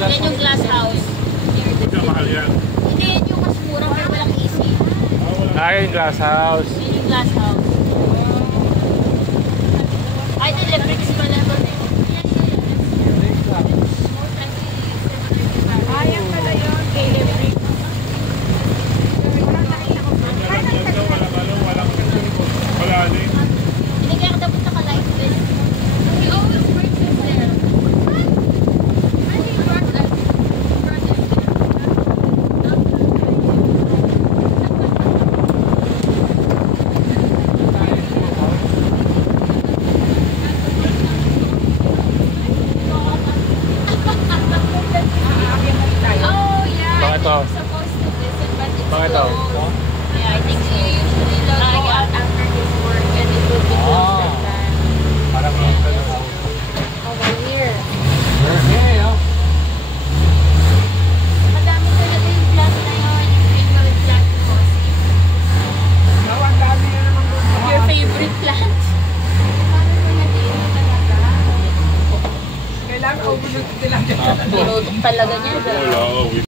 Yan yung glass house. Mahal yan. Hindi, yan yung mas mura pero walang AC. Yung glass house. Yan yung glass house. Ay, ito electrics pala ito. Ayan pala yun. Electric. Wala din. Hindi kaya dapat naka-light din. We always purchase there. I think brought us there. Oh yeah, Bakit to? I'm supposed to listen but it's Bakit to? closed. Yeah, I think you usually go out after his work and it will be closed at that. Parang Over here. okay, oh. Madami talaga yung plant na yun. Yung favorite plant mo. Ang dami na naman gusto. Your favorite plant. Paano mo nag-iino talaga? Kailangan ubulot sila. Tinutok talaga niya. Wala.